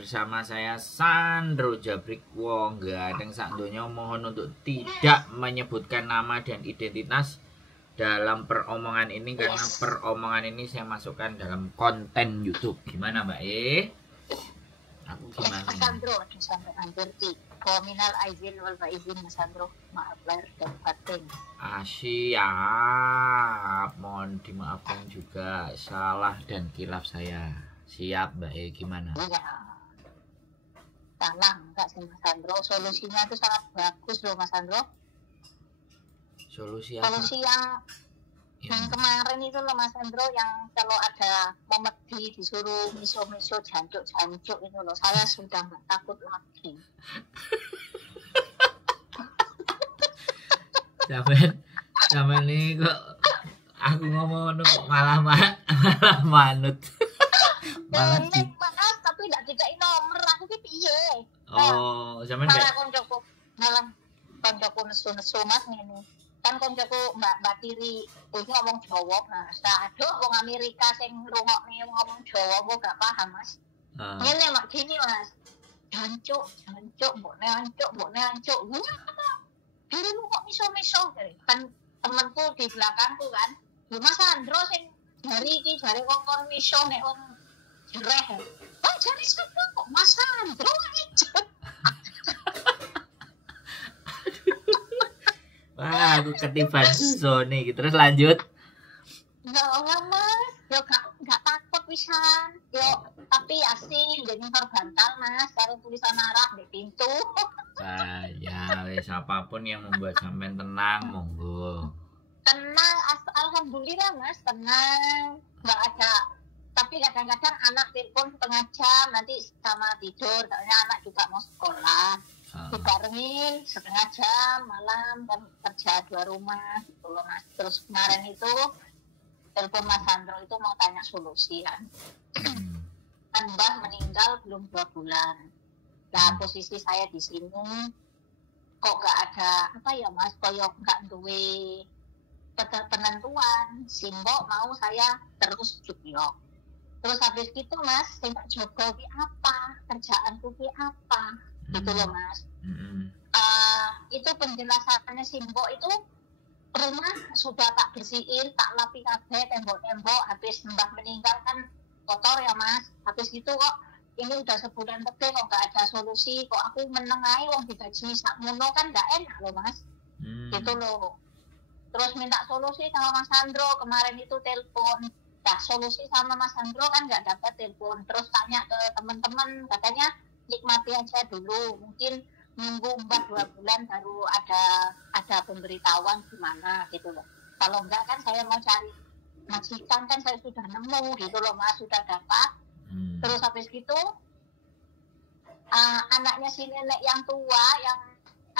bersama saya Sandro Jabrik Wong Gadeng sak donya. Mohon untuk tidak menyebutkan nama dan identitas dalam peromongan ini karena peromongan ini saya masukkan dalam konten YouTube. Gimana Mbak Aku gimana? Mas Sandro, sampai hampir Kominal aizin wal faizin Mas Sandro, maaf lahir dan batin. Siap, mohon dimaafkan juga salah dan kilaf saya. Siap Mbak gimana? Iya. Salah enggak sih Mas Sandro, solusinya itu sangat bagus loh Mas Sandro. Solusi apa? Solusi yang kemarin itu loh Mas Sandro, yang kalau ada memedi disuruh miso-miso jancuk-jancuk itu loh, saya sudah nggak takut lagi. Sampai ini kok aku ngomong malah manut. Malah Mas, tapi nggak dikai nomor aku ki piye? Oh, sampean malah koncoku nesu-nesu Mas ngene. Kan koncoku Mbak Tiri kuwi ngomong Jawa Mas. Aduh wong Amerika sing ngrungokne ngomong Jawa kok gak paham Mas. Ngene mak gini Mas. Jancuk, mbokne ancuk. Dirimu kok miso-miso kan temenku di belakangku kan. Lho Mas Sandro sing jari wong miso nek wong jereh. Oh jari sapa kok Mas Sandro aja. Wah, aku ketiban zone iki. Terus lanjut. Enggak Mas, yo gak takut pisan. Yo tapi asing jadi bantal Mas, karo tulisan arah di pintu. Ya wes apapun yang membuat sampean tenang monggo. Tenang, alhamdulillah Mas, tenang. Enggak ada. Tapi kadang-kadang anak telepon setengah jam nanti sama tidur, soalnya anak juga mau sekolah. Dibarengin setengah jam malam kan kerja 2 rumah gitu loh Mas. Terus kemarin itu telepon Mas Sandro itu mau tanya solusi kan. Kan Mbah meninggal belum 2 bulan. Nah posisi saya di sini kok gak ada apa ya Mas, koyok gak duwe penentuan. Simbok mau saya terus jukyok. Terus habis gitu Mas, saya tak jogo ki apa, kerjaanku ki apa, gitu loh Mas. Itu penjelasannya Simbok itu rumah sudah tak bersihin, tak lapi kabeh tembok-tembok. Habis Mbah meninggal kan kotor ya Mas. Habis gitu kok ini udah sebulan lebih kok gak ada solusi. Kok aku menengahi wong digaji sakmono kan gak enak loh Mas. Gitu loh. Terus minta solusi sama Mas Sandro kemarin itu telepon. Nah solusi sama Mas Sandro kan gak dapat telepon. Terus tanya ke teman-teman katanya nikmati aja dulu, mungkin nunggu 2 bulan baru ada pemberitahuan gimana gitu loh. Kalau enggak kan saya mau cari majikan kan saya sudah nemu gitu loh Mas, sudah dapat. Terus habis gitu anaknya si nenek yang tua, yang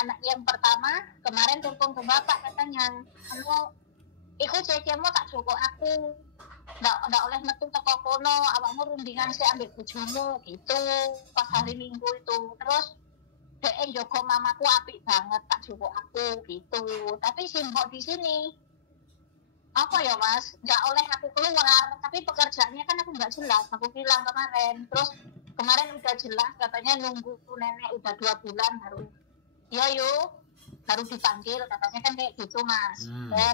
anak yang pertama kemarin telepon ke bapak katanya, ikut cecemu tak cukup aku nggak oleh metu teko kono, awakmu rundingan sih ambil bojomu gitu pas hari Minggu itu. Terus dhek njogo mamaku apik banget tak cukup aku gitu. Tapi Simbok di sini apa ya Mas, nggak oleh aku keluar, tapi pekerjaannya kan aku nggak jelas, aku bilang kemarin. Terus kemarin udah jelas katanya nunggu nenek udah 2 bulan baru baru dipanggil katanya kan kayak gitu Mas.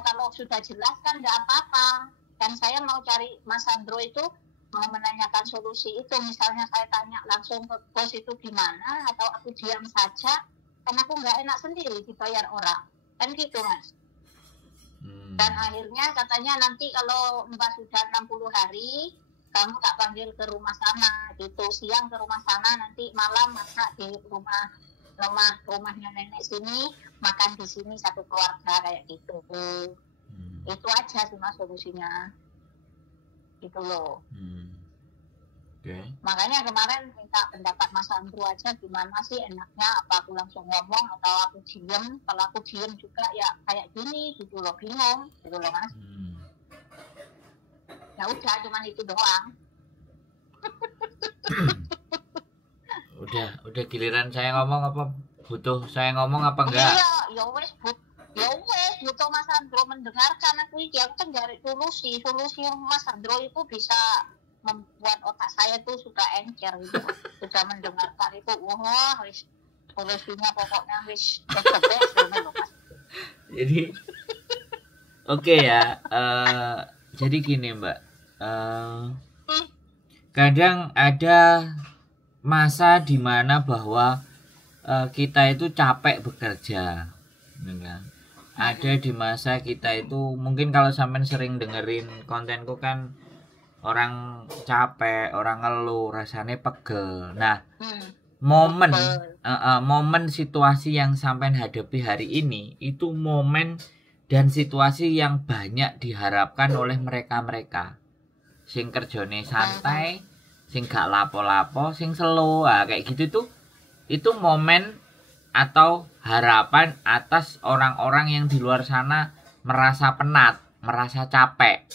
Kalau sudah jelas kan nggak apa-apa. Dan saya mau cari Mas Sandro itu mau menanyakan solusi itu. Misalnya saya tanya langsung ke bos itu gimana, atau aku diam saja, karena aku nggak enak sendiri dibayar orang. Kan gitu Mas. Dan akhirnya katanya nanti kalau Mbak sudah 60 hari, kamu tak panggil ke rumah sana gitu. Siang ke rumah sana, nanti malam masak di rumahnya nenek sini, makan di sini satu keluarga kayak gitu. Itu aja sih Mas solusinya gitu loh. Makanya kemarin minta pendapat Mas Sandro aja gimana sih enaknya, apa aku langsung ngomong atau aku diem. Kalau aku diem juga ya kayak gini gitu loh, bingung gitu loh Mas. Ya udah cuman itu doang. udah giliran saya ngomong apa butuh saya ngomong apa enggak? Iya, ya wes butuh Mas Sandro mendengarkan aku kan cari solusi Mas Sandro itu bisa membuat otak saya tuh sudah encer gitu, sudah mendengarkan itu, wah, wis solusinya pokoknya wis the best loh Mas. Jadi oke ya, jadi gini Mbak, kadang ada masa dimana bahwa kita itu capek bekerja, kan? Ada di masa kita itu mungkin kalau sampean sering dengerin kontenku kan orang capek, orang ngeluh, rasanya pegel. Nah, momen situasi yang sampean hadapi hari ini itu momen dan situasi yang banyak diharapkan oleh mereka-mereka sing kerjane santai, sing gak lapo-lapo, sing slow, kayak gitu tuh. Itu momen atau harapan atas orang-orang yang di luar sana merasa penat, merasa capek.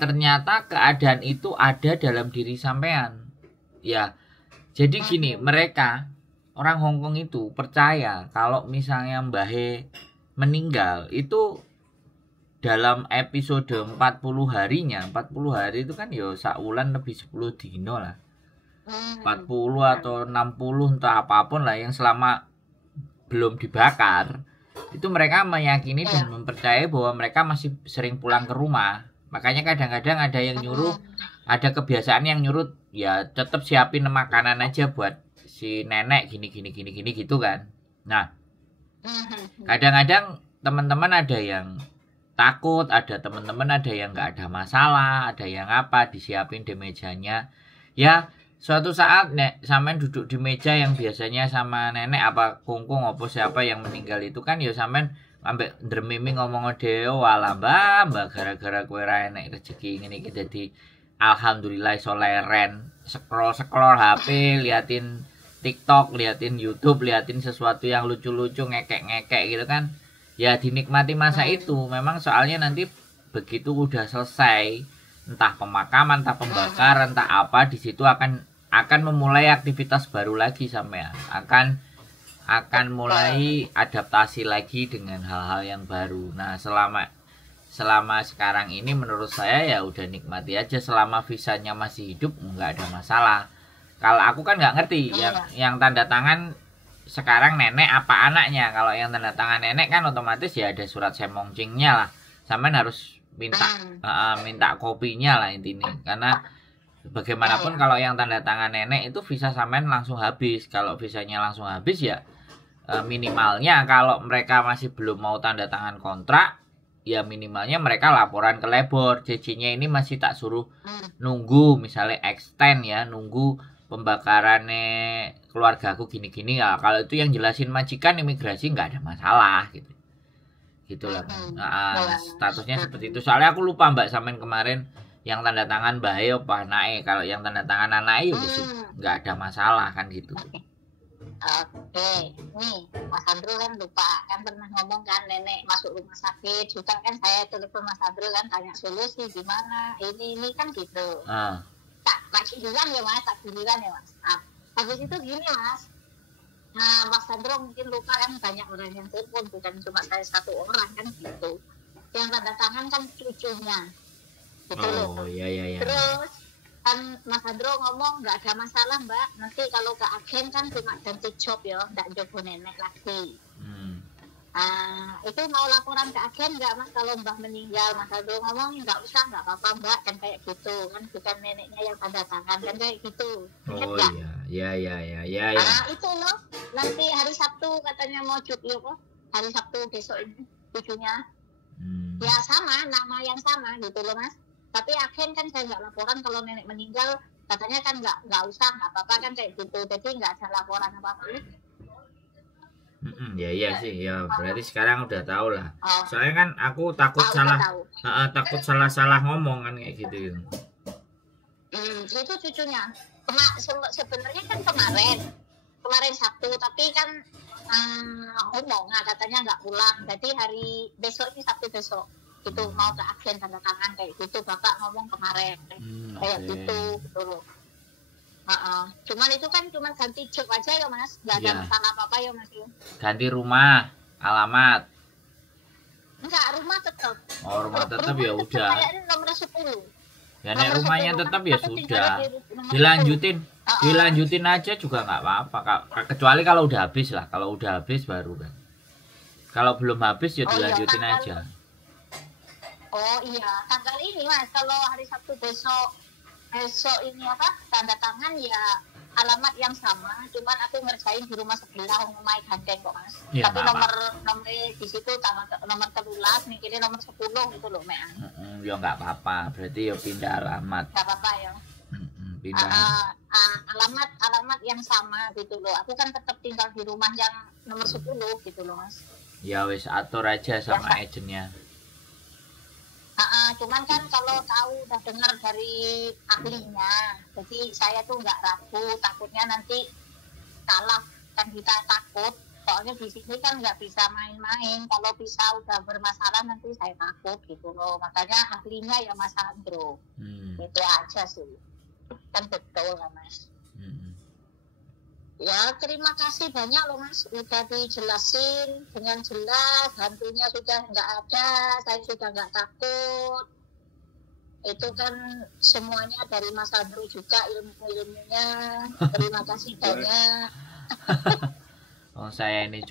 Ternyata keadaan itu ada dalam diri sampean. Ya, jadi gini, mereka orang Hongkong itu percaya kalau misalnya Mbahe meninggal itu dalam episode 40 harinya, 40 hari itu kan ya saulan lebih 10 dino lah. 40 atau 60 entah apapun lah yang selama belum dibakar itu mereka meyakini dan mempercayai bahwa mereka masih sering pulang ke rumah. Makanya kadang-kadang ada yang nyuruh, ada kebiasaan yang nyuruh ya tetap siapin makanan aja buat si nenek gini gitu kan. Nah, kadang-kadang teman-teman ada yang takut, ada teman-teman ada yang nggak ada masalah, ada yang apa disiapin di mejanya. Ya suatu saat sampean duduk di meja yang biasanya sama nenek apa kungkung apa siapa yang meninggal itu kan ya sampean ambek ndremimi ngomong dhewe walah mbak gara-gara kowe ra enek rezeki ngene iki dadi alhamdulillah iso leren scroll HP, liatin TikTok, liatin YouTube, liatin sesuatu yang lucu-lucu ngekek gitu kan. Ya dinikmati masa itu. Memang soalnya nanti begitu udah selesai entah pemakaman, entah pembakaran, entah apa di situ akan memulai aktivitas baru lagi sampean. Akan mulai adaptasi lagi dengan hal-hal yang baru. Nah, selama sekarang ini menurut saya ya udah nikmati aja selama visanya masih hidup nggak ada masalah. Kalau aku kan nggak ngerti yang tanda tangan sekarang nenek apa anaknya. Kalau yang tanda tangan nenek kan otomatis ya ada surat semongcingnya lah. Sampean harus minta kopinya lah intinya. Karena bagaimanapun kalau yang tanda tangan nenek itu visa sampean langsung habis. Kalau visanya langsung habis ya minimalnya kalau mereka masih belum mau tanda tangan kontrak ya minimalnya mereka laporan ke labor. CC-nya ini masih tak suruh nunggu misalnya extend ya, nunggu pembakarannya keluargaku gini-gini ya. Kalau itu yang jelasin majikan imigrasi nggak ada masalah gitu lah. Statusnya seperti itu. Soalnya aku lupa Mbak sampean kemarin yang tanda tangan Bae apa anake. Kalau yang tanda tangan anake ya nggak ada masalah kan gitu. Oke, nih Mas Andro kan lupa kan pernah ngomong kan nenek masuk rumah sakit juga kan saya telepon Mas Andro kan tanya solusi gimana ini kan gitu. Tak giliran ya Mas, habis itu gini Mas. Nah Mas Andro mungkin lupa kan banyak orang yang telepon bukan cuma saya satu orang kan gitu. Yang tanda tangan kan cucunya. Gitu loh. Iya. Terus kan Mas Andro ngomong nggak ada masalah Mbak, nanti kalau ke agen kan cuma ganti job ya, nggak job nenek lagi. Itu mau laporan ke agen nggak Mas kalau Mbak meninggal? Mas Andro ngomong nggak usah, nggak apa-apa Mbak, kan kayak gitu kan, bukan neneknya yang tanda tangan kan kayak gitu. Iya. Itu loh, nanti hari Sabtu katanya mau job ya kok, hari Sabtu besok ini cucunya. Ya sama, nama yang sama gitu loh Mas. Tapi agen kan saya nggak laporan kalau nenek meninggal, katanya kan nggak usah, nggak apa-apa kan kayak gitu, jadi nggak ada laporan apa-apa. Iya sih ya, berarti sekarang udah tahu lah. Soalnya kan aku takut salah ngomong kan kayak gitu. Itu cucunya. Sebenarnya kan kemarin Sabtu, tapi kan ngomong katanya nggak pulang, jadi hari besok ini Sabtu besok. Itu mau ke agen tanda tangan kayak gitu bapak ngomong kemarin kayak gitu loh. Cuman itu kan cuma ganti job aja ya Mas, nggak ada masalah apa ya Mas. Ganti rumah, alamat. Enggak, rumah tetap. Oh, rumah tetap ya udah. Kayaknya nomor 10. Ya nek rumahnya tetap ya sudah. Dilanjutin aja juga nggak apa-apa. Kecuali kalau udah habis lah. Kalau udah habis baru kan. Kalau belum habis ya dilanjutin aja. Oh iya, tanggal ini Mas. Kalau hari Sabtu besok ini apa? Tanda tangan ya alamat yang sama, cuman aku ngerjain di rumah sebelah rumah gandeng kok Mas. Ya, tapi nomor di situ nomor 13, mikirnya nomor 10 gitu loh Mean. Ya nggak apa-apa, berarti ya pindah alamat. Nggak apa-apa ya. Pindah. Alamat yang sama gitu loh. Aku kan tetap tinggal di rumah yang nomor 10 gitu loh Mas. Ya wis atur aja sama agennya. Cuman kan kalau tahu udah dengar dari ahlinya, jadi saya tuh nggak ragu, takutnya nanti salah, kan kita takut, soalnya di sini kan nggak bisa main-main, kalau bisa udah bermasalah nanti saya takut gitu loh, makanya ahlinya ya Mas Andro, itu aja sih, kan betul lah Mas. Ya terima kasih banyak loh Mas, udah dijelasin dengan jelas, hantunya sudah nggak ada, saya sudah nggak takut. Itu kan semuanya dari Mas Andro juga ilmu-ilmunya, terima kasih banyak. Oh saya ini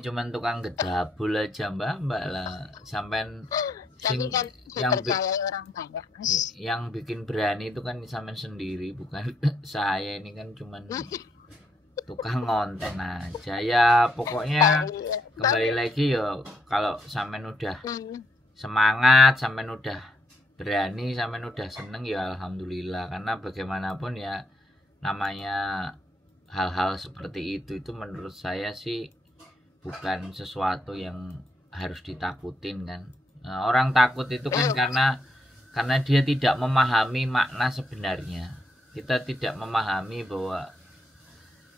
cuman tukang gedabul aja mbak lah, sampean kan yang orang banyak Mas. Yang bikin berani itu kan sampean sendiri, bukan saya. Ini kan cuman tukang ngonten aja ya. Pokoknya kembali lagi yo, kalau sampean udah semangat, sampean udah berani, sampean udah seneng ya alhamdulillah, karena bagaimanapun ya namanya hal-hal seperti itu menurut saya sih bukan sesuatu yang harus ditakutin kan. Nah, orang takut itu kan karena dia tidak memahami makna sebenarnya. Kita tidak memahami bahwa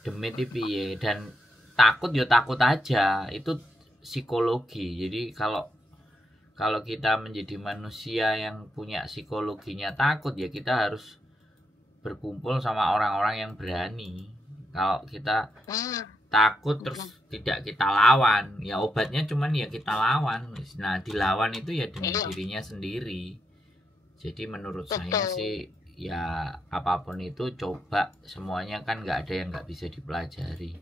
demi piye, dan takut ya takut aja, itu psikologi. Jadi kalau kita menjadi manusia yang punya psikologinya takut, ya kita harus berkumpul sama orang-orang yang berani. Kalau kita takut terus tidak kita lawan, ya obatnya cuman ya kita lawan. Nah dilawan itu ya dengan dirinya sendiri. Jadi menurut saya sih ya apapun itu coba, semuanya kan nggak ada yang nggak bisa dipelajari.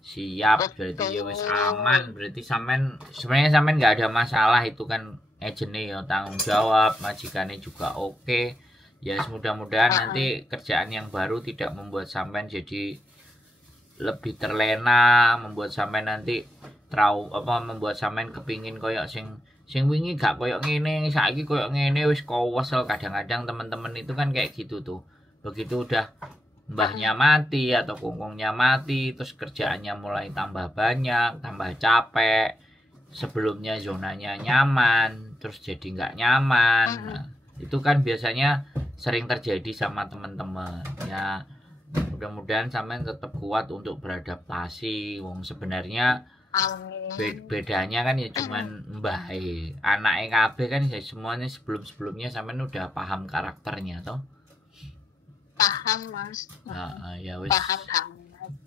Siap berarti ya wis aman, berarti sebenarnya sampean nggak ada masalah, itu kan agennya ya tanggung jawab, majikannya juga oke. Ya mudah-mudahan nanti kerjaan yang baru tidak membuat sampean jadi lebih terlena, membuat sampean nanti membuat sampean kepingin koyok sing wingi gak koyok ngene, saiki koyok ngene, wis kowesel. Kadang-kadang teman-teman itu kan kayak gitu tuh. Begitu udah mbahnya mati atau kungkungnya mati, terus kerjaannya mulai tambah banyak, tambah capek. Sebelumnya zonanya nyaman, terus jadi nggak nyaman. Nah, itu kan biasanya sering terjadi sama teman-teman ya. Mudah-mudahan sampean tetap kuat untuk beradaptasi. Wong sebenarnya bedanya kan ya cuman mbah anaknya kabeh kan ya semuanya sebelumnya sampean udah paham karakternya toh. Paham Mas. Ya wis. Paham.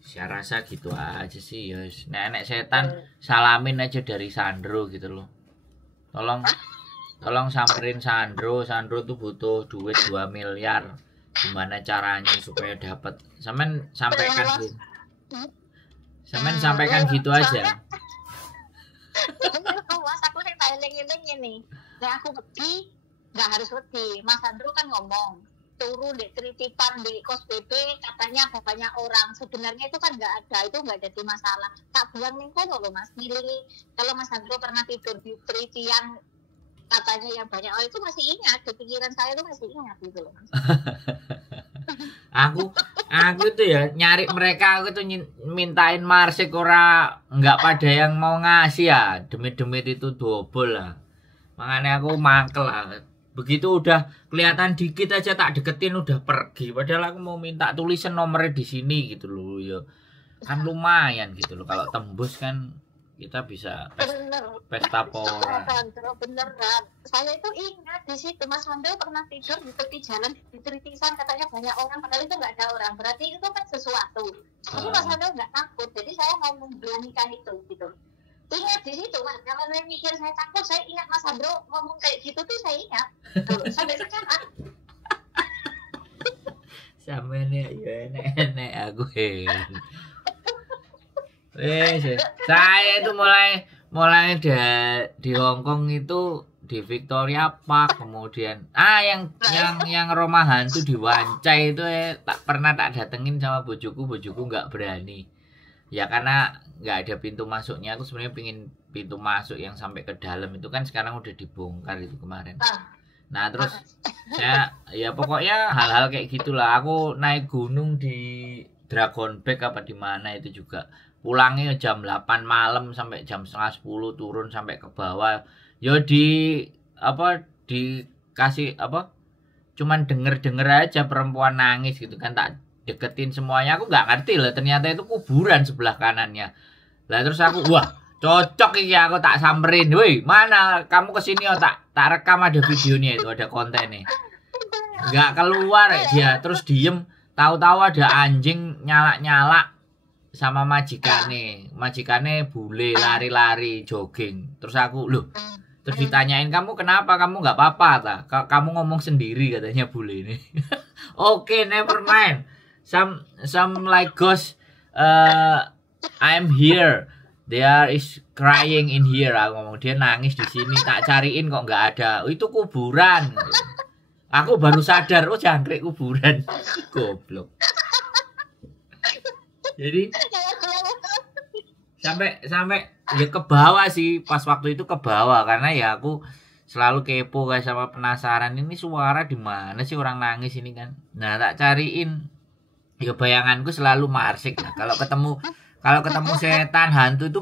Saya rasa gitu aja sih ya. Nek setan salamin aja dari Sandro gitu loh. Tolong samperin Sandro tuh butuh duit 2 miliar. Gimana caranya supaya dapat? Sampean sampaikan gitu. Sampaikan gitu aja. Mas aku sing tak eling-eling ngene. Nek aku wedi, enggak harus wedi. Mas Andro kan ngomong, turu di titipan di kos BP katanya banyak orang. Sebenarnya itu kan enggak ada, itu enggak jadi masalah. Tak bilang ning kono lho Mas, milih kalau Mas Andro pernah tidur di tritian katanya yang banyak orang, itu masih ingat, di pikiran saya itu masih ingat gitu loh Mas. aku tuh ya nyari mereka, aku tuh mintain marsik ora nggak pada yang mau ngasih ya, demit itu double lah, makanya aku mangkel lah. Begitu udah kelihatan dikit aja tak deketin udah pergi, padahal aku mau minta tulisan nomornya di sini gitu loh ya, kan lumayan gitu loh, kalau tembus kan kita bisa pesta pora. Beneran. Saya itu ingat di situ Mas Andro pernah tidur di tepi jalan di Tritisan, katanya banyak orang, padahal itu nggak ada orang. Berarti itu kan sesuatu. Tapi Mas Andro nggak takut. Jadi saya mau memberanikan itu gitu. ingat di situ Mas. Kalau saya mikir saya takut, saya ingat Mas Andro ngomong kayak gitu tuh saya ingat. Tuh, sampai sekarang. Sampai nih ya enek aku heran. Saya itu mulai di Hong Kong itu di Victoria Park, kemudian yang rumah hantu di Wancai itu tak pernah tak datengin sama bojoku nggak berani ya, karena nggak ada pintu masuknya. Aku sebenarnya pingin pintu masuk yang sampai ke dalam itu kan sekarang udah dibongkar itu kemarin. Nah terus saya ya pokoknya hal-hal kayak gitulah. Aku naik gunung di Dragon Back apa di mana itu juga pulangnya jam 8 malam sampai jam setengah 10 turun sampai ke bawah. Yo dikasih cuman denger aja perempuan nangis gitu kan, tak deketin semuanya. Aku nggak ngerti lah ternyata itu kuburan sebelah kanannya. Lah terus aku wah cocok ini, aku tak samperin, woi mana kamu kesini, tak rekam, ada videonya itu, ada kontennya. Nggak keluar dia, terus diem. Tahu-tahu ada anjing nyala sama majikannya bule lari-lari jogging. Terus aku loh, terus ditanyain kamu kenapa, kamu nggak apa-apa tak? Kamu ngomong sendiri katanya bule ini. Oke, never mind. Some like ghost. I'm here. There is crying in here. Aku ngomong dia nangis di sini. Tak cariin kok nggak ada. Oh, itu kuburan. Aku baru sadar, oh jangkrik kuburan. Goblok. Jadi sampai ya ke bawah sih, pas waktu itu ke bawah karena ya aku selalu kepo guys sama penasaran ini suara di mana sih orang nangis ini kan. Nah tak cariin, ya bayanganku selalu Marsik. Nah, kalau ketemu setan hantu itu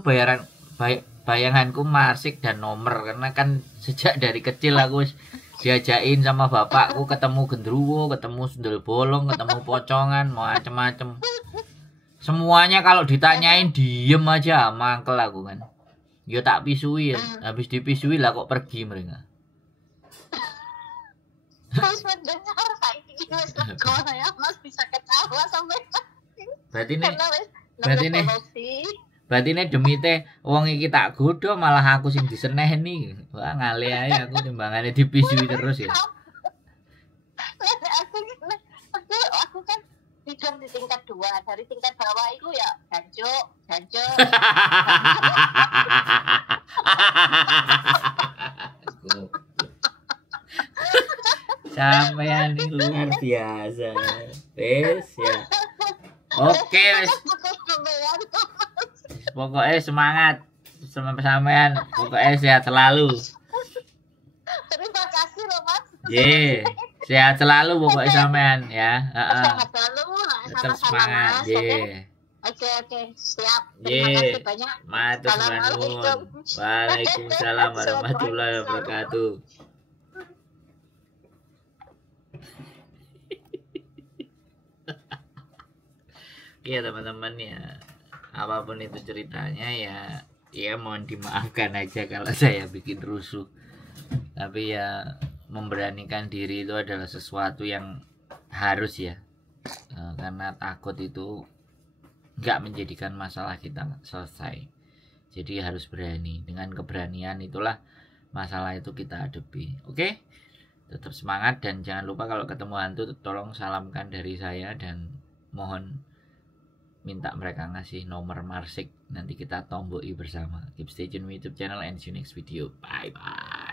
bayanganku Marsik dan nomor, karena kan sejak dari kecil aku diajain sama bapakku ketemu gendruwo, ketemu sundel bolong, ketemu pocongan, macem-macem. Semuanya kalau ditanyain diem aja, mangkel aku kan. Yo tak pisui ya, habis dipisui lah kok pergi mereka. Terus mendengar kayak gini, saya Mas bisa ketawa sampai. Berarti ini demi teh wong iki tak godho malah aku sing disenehni. Wah ngale ae aku timbangane dipisui terus ya. Aku kan tidur di tingkat 2, dari tingkat bawah itu ya jancuk. Sampean ini luar biasa. Wes ya. Oke wes. Pokoknya semangat sampean. Pokoknya sehat selalu. Terima kasih loh Mas. Sehat selalu pokoknya sampean ya. Sehat selalu. Tetap semangat. Oke, siap. Terima kasih banyak. Matur nuwun. Waalaikumsalam warahmatullahi wabarakatuh. Iya teman-teman ya, apapun itu ceritanya ya mohon dimaafkan aja kalau saya bikin rusuh. Tapi ya memberanikan diri itu adalah sesuatu yang harus ya, karena takut itu nggak menjadikan masalah kita selesai. Jadi harus berani. Dengan keberanian itulah masalah itu kita hadapi. Oke? Tetap semangat dan jangan lupa kalau ketemu hantu tolong salamkan dari saya dan mohon minta mereka ngasih nomor Marsik, nanti kita tomboki bersama. Keep stay tune with YouTube channel and see you next video. Bye bye.